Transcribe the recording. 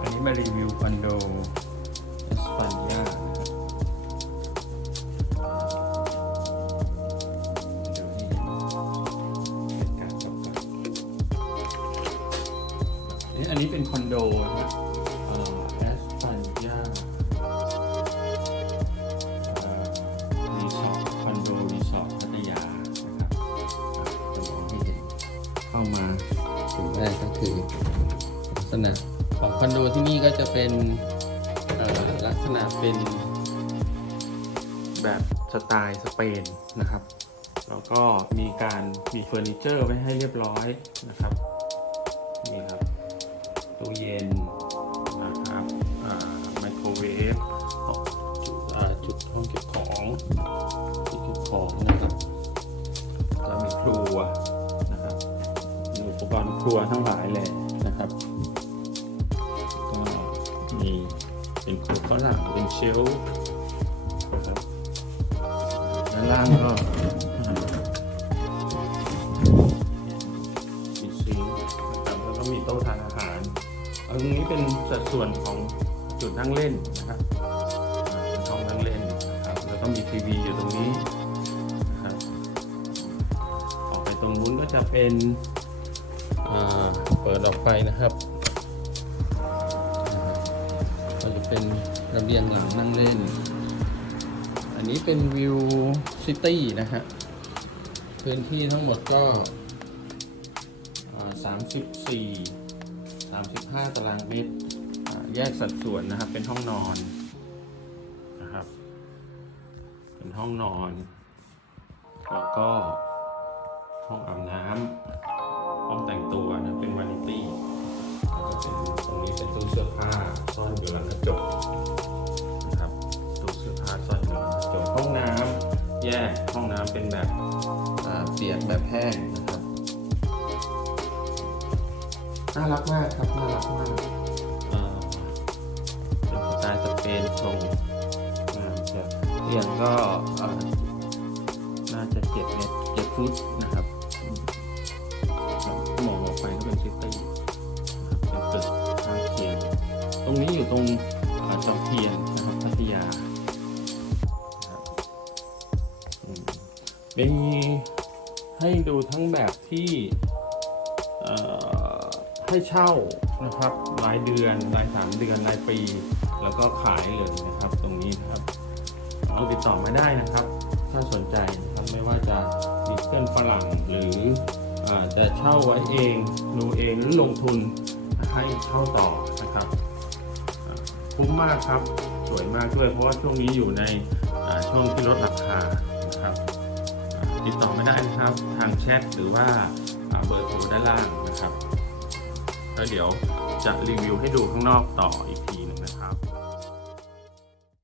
อันนี้มารีวิวคอนโดเอสปันยาดูนี่เป็นการตกแต่งนี่อันนี้เป็นคอนโดนะามาถึงแรกก็คือลักษณะของคอนโดที่นี่ก็จะเป็นลักษณะเป็น แบบสไตล์สเปนนะครับ แล้วก็มีการมีเฟอร์นิเจอร์ไว้ให้เรียบร้อยนะครับนี่ครับตู้เย็นนะครับไมโครเวฟจุดอ่าจุดห้องเก็บของ ปกรณ์ครัวทั้งหลายเลยนะครับก็มีเป็นครัวฝรั่งเป็นเชลนะครับด้านล่างก็มีซิงค์นะครับแล้วก็มีโต๊ะทานอาหารอาตรงนี้เป็นสัดส่วนของจุดนั่งเล่นนะครับอ่าเป็นห้องนั่งเล่นนะครับ แล้วก็มีทีวีอยู่ตรงนี้นะครับออกไปตรงนู้นก็จะเป็น เปิดออกไปนะครับก็จะเป็นระเบียงหลังนั่งเล่น อันนี้เป็นวิวซิตี้นะฮะ พื้นที่ทั้งหมดก็สามสิบสี่สามสิบห้าตารางเมตร แยกสัดส่วนนะครับ เป็นห้องนอนนะครับ เป็นห้องนอน แล้วก็ห้องอาบน้ำ ต่งตัวนะเป็นวานิตี้แล้วก็เป็นตรงนี้เป็นตู้เสื้อผ้าซ่อนอยู่หลังกระจกนะครับตู้เสื้อผ้าซ่อนอยู่หลังกระจกห้องน้ำแยกห้องน้ำเป็นแบบอ่าเปียกแบบแห้งนะครับน่ารักมากครับน่ารักมากอ่าเป็นสไตล์สเปนทรงงามเชียวเตียงก็อ่าน่าจะเจ็ดเมตรเจ็ดฟุตนะครับอืม แล้วมองออกไปก็เป็นซิตี้เป็นตึกข้าเคียงตรงนี้อยู่ตรงจอมเทียนนะครับพัทยามีให้ดูทั้งแบบที่ให้เช่านะครับรายเดือนรายสามเดือนรายปี แล้วก็ขายเลยนะครับ ตรงนี้นะครับเอาติดต่อมาได้นะครับ ถ้าสนใจนะครับไม่ว่าจะมีเพื่อนฝรั่ง จะเช่าไว้เองดูเองหรือลงทุนให้เข้าต่อนะครับคุ้มมากครับสวยมากด้วย เพราะว่าช่วงนี้อยู่ในช่วงที่ลดราคานะครับติดต่อไม่ได้นะครับทางแชทหรือว่าอ่าเบอร์โทรด้านล่างนะครับแล้วเดี๋ยวจะรีวิวให้ดูข้างนอกต่ออีกที